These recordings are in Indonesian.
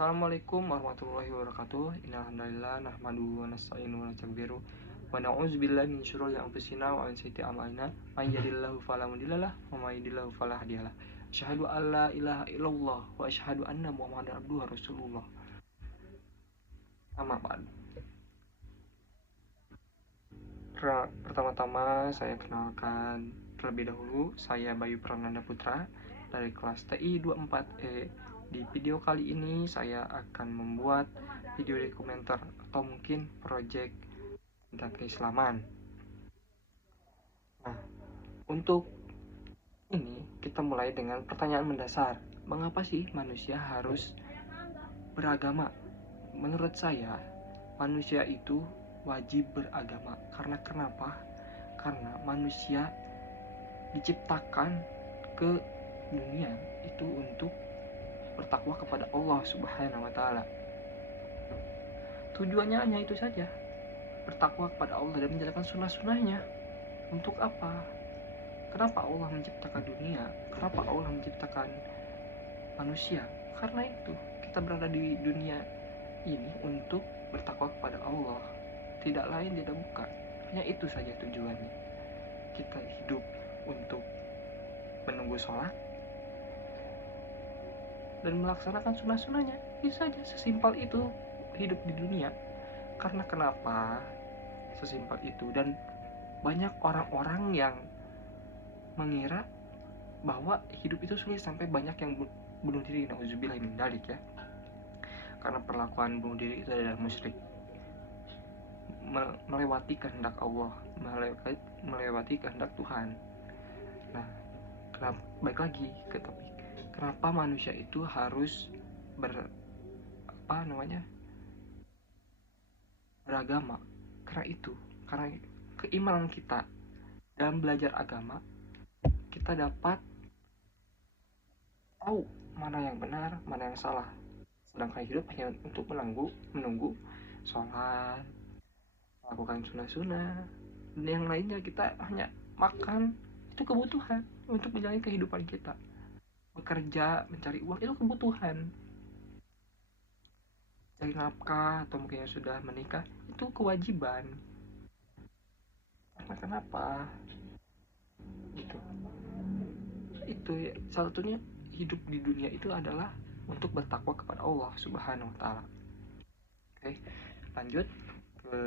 Assalamualaikum warahmatullahi wabarakatuh. Innalhamdulillah nahmaduhu wa nasta'inu wa nastaghfiruh wa na'udzubillahi min syururi anfusina wa min sayyiati a'malina. May yahdihillahu fala mudhillalah wa may yudhlil fala hadiyalah. Asyhadu an la ilaha illallah wa asyhadu anna Muhammadar abduhu wa rasulullah. Amma ba'd. Pertama-tama saya kenalkan terlebih dahulu, saya Bayu Prananda Putra dari kelas TI 24E. Di video kali ini saya akan membuat video dokumenter atau mungkin project tentang keislaman. Nah, untuk ini kita mulai dengan pertanyaan mendasar. Mengapa sih manusia harus beragama? Menurut saya, manusia itu wajib beragama. Karena kenapa? Karena manusia diciptakan ke dunia itu untuk bertakwa kepada Allah Subhanahu wa Ta'ala. Tujuannya hanya itu saja, bertakwa kepada Allah dan menjalankan sunnah-sunnahnya. Untuk apa? Kenapa Allah menciptakan dunia? Kenapa Allah menciptakan manusia? Karena itu kita berada di dunia ini untuk bertakwa kepada Allah. Tidak lain, tidak bukan. Hanya itu saja tujuannya. Kita hidup untuk menunggu sholat dan melaksanakan sunnah-sunnahnya. Itu saja, sesimpel itu hidup di dunia. Karena kenapa sesimpel itu? Dan banyak orang-orang yang mengira bahwa hidup itu sulit sampai banyak yang bunuh diri. Nauzubillah min dzalik ya. Karena perlakuan bunuh diri itu adalah musyrik, melewati kehendak Allah, melewati kehendak Tuhan. Nah, baik lagi ke topik. Kenapa manusia itu harus beragama? Karena keimanan kita dalam belajar agama, kita dapat tahu mana yang benar, mana yang salah. Sedangkan hidup hanya untuk menunggu sholat, melakukan sunnah-sunnah, dan yang lainnya kita hanya makan. Itu kebutuhan untuk menjalani kehidupan kita. Bekerja, mencari uang, itu kebutuhan. Cari nafkah atau mungkin yang sudah menikah, itu kewajiban. Karena kenapa? Itu ya, salah satunya hidup di dunia itu adalah untuk bertakwa kepada Allah Subhanahu wa Ta'ala. Oke, lanjut ke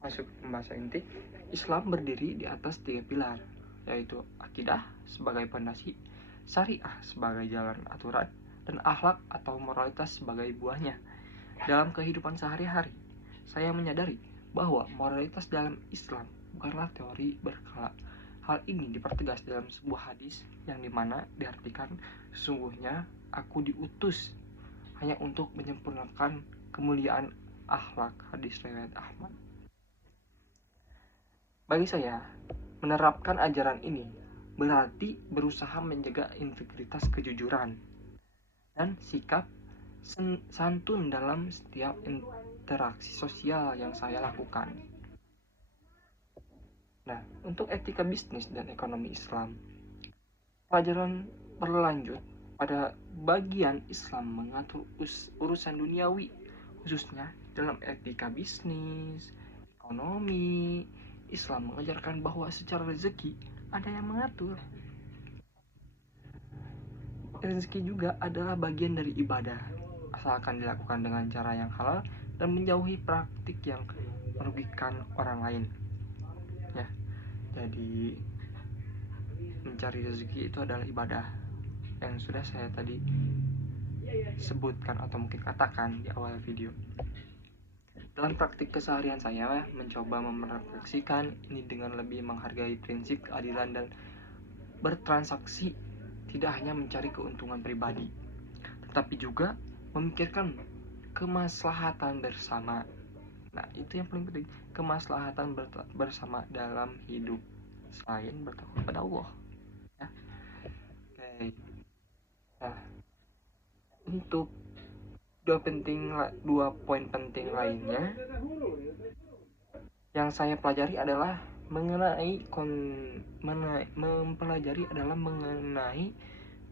masuk pembahasan inti. Islam berdiri di atas 3 pilar, yaitu akidah sebagai pondasi, syariah sebagai jalan aturan, dan akhlak atau moralitas sebagai buahnya. Dalam kehidupan sehari-hari, saya menyadari bahwa moralitas dalam Islam bukanlah teori berkala. Hal ini dipertegas dalam sebuah hadis yang dimana diartikan, sesungguhnya aku diutus hanya untuk menyempurnakan kemuliaan akhlak. Hadis riwayat Ahmad. Bagi saya, menerapkan ajaran ini berarti berusaha menjaga integritas, kejujuran, dan sikap santun dalam setiap interaksi sosial yang saya lakukan. Nah, untuk etika bisnis dan ekonomi Islam, pelajaran berlanjut pada bagian Islam mengatur urusan duniawi, khususnya dalam etika bisnis, ekonomi. Islam mengajarkan bahwa secara rezeki ada yang mengatur. Rezeki juga adalah bagian dari ibadah, asalkan dilakukan dengan cara yang halal dan menjauhi praktik yang merugikan orang lain. Ya, jadi mencari rezeki itu adalah ibadah yang sudah saya tadi sebutkan atau mungkin katakan di awal video. Dalam praktik keseharian saya mencoba merefleksikan ini dengan lebih menghargai prinsip keadilan dan bertransaksi, tidak hanya mencari keuntungan pribadi, tetapi juga memikirkan kemaslahatan bersama. Nah, itu yang paling penting, kemaslahatan bersama dalam hidup selain bertakwa kepada Allah. Ya. Oke. Nah, untuk dua poin penting lainnya yang saya pelajari adalah mengenai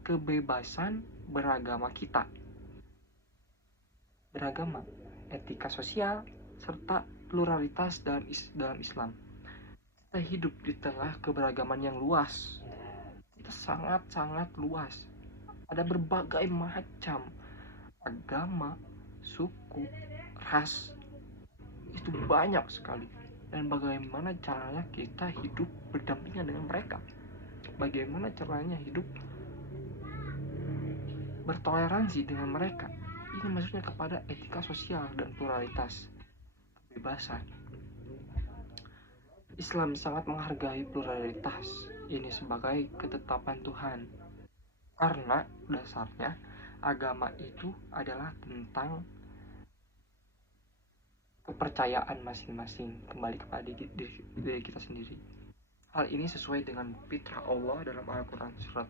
kebebasan beragama kita. Beragama, etika sosial, serta pluralitas dalam Islam. Kita hidup di tengah keberagaman yang luas. Kita sangat-sangat luas. Ada berbagai macam agama, suku, ras. Itu banyak sekali. Dan bagaimana caranya kita hidup berdampingan dengan mereka? Bagaimana caranya hidup bertoleransi dengan mereka? Ini maksudnya kepada etika sosial dan pluralitas, kebebasan. Islam sangat menghargai pluralitas ini sebagai ketetapan Tuhan, karena dasarnya agama itu adalah tentang kepercayaan masing-masing, kembali kepada diri kita sendiri. Hal ini sesuai dengan fitrah Allah dalam Al-Quran surat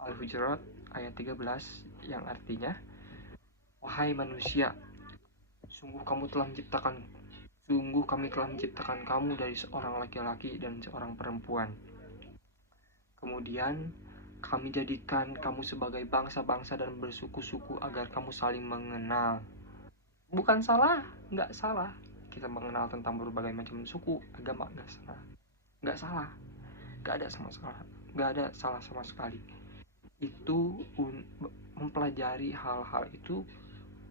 Al-Hujurat ayat 13 yang artinya, wahai manusia, sungguh kami telah menciptakan kamu dari seorang laki-laki dan seorang perempuan. Kemudian kami jadikan kamu sebagai bangsa-bangsa dan bersuku-suku agar kamu saling mengenal. Bukan salah, nggak salah kita mengenal tentang berbagai macam suku, agama, nggak salah, nggak ada salah sama sekali. Itu mempelajari hal-hal itu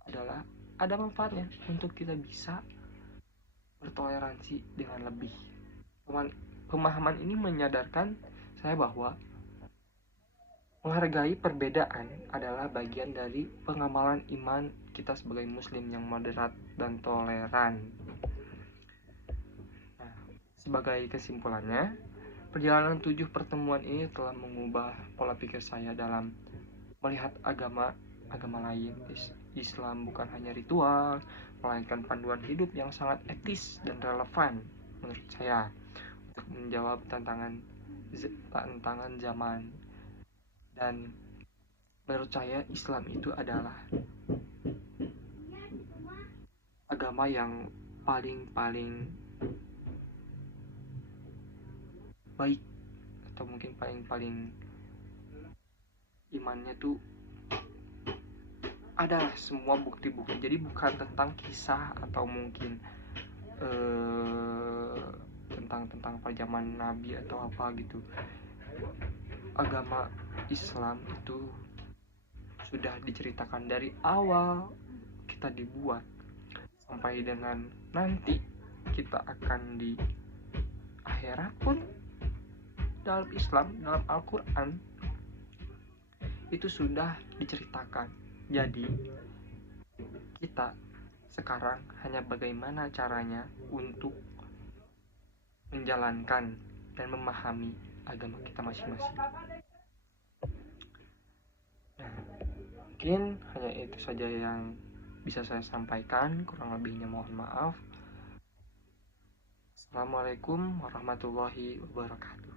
adalah ada manfaatnya untuk kita bisa bertoleransi dengan lebih. Pemahaman ini menyadarkan saya bahwa menghargai perbedaan adalah bagian dari pengamalan iman kita sebagai muslim yang moderat dan toleran. Nah, sebagai kesimpulannya, perjalanan 7 pertemuan ini telah mengubah pola pikir saya dalam melihat agama lain. Islam bukan hanya ritual, melainkan panduan hidup yang sangat etis dan relevan menurut saya untuk menjawab tantangan zaman. Dan menurut saya Islam itu adalah agama yang paling baik, atau mungkin paling imannya tuh adalah semua bukti-bukti. Jadi bukan tentang kisah atau mungkin tentang zaman Nabi atau apa gitu. Agama Islam itu sudah diceritakan dari awal kita dibuat sampai dengan nanti kita akan di akhirat pun dalam Islam, dalam Al-Quran itu sudah diceritakan. Jadi kita sekarang hanya bagaimana caranya untuk menjalankan dan memahami agama kita masing-masing. Nah, mungkin hanya itu saja yang bisa saya sampaikan, kurang lebihnya mohon maaf. Assalamualaikum warahmatullahi wabarakatuh.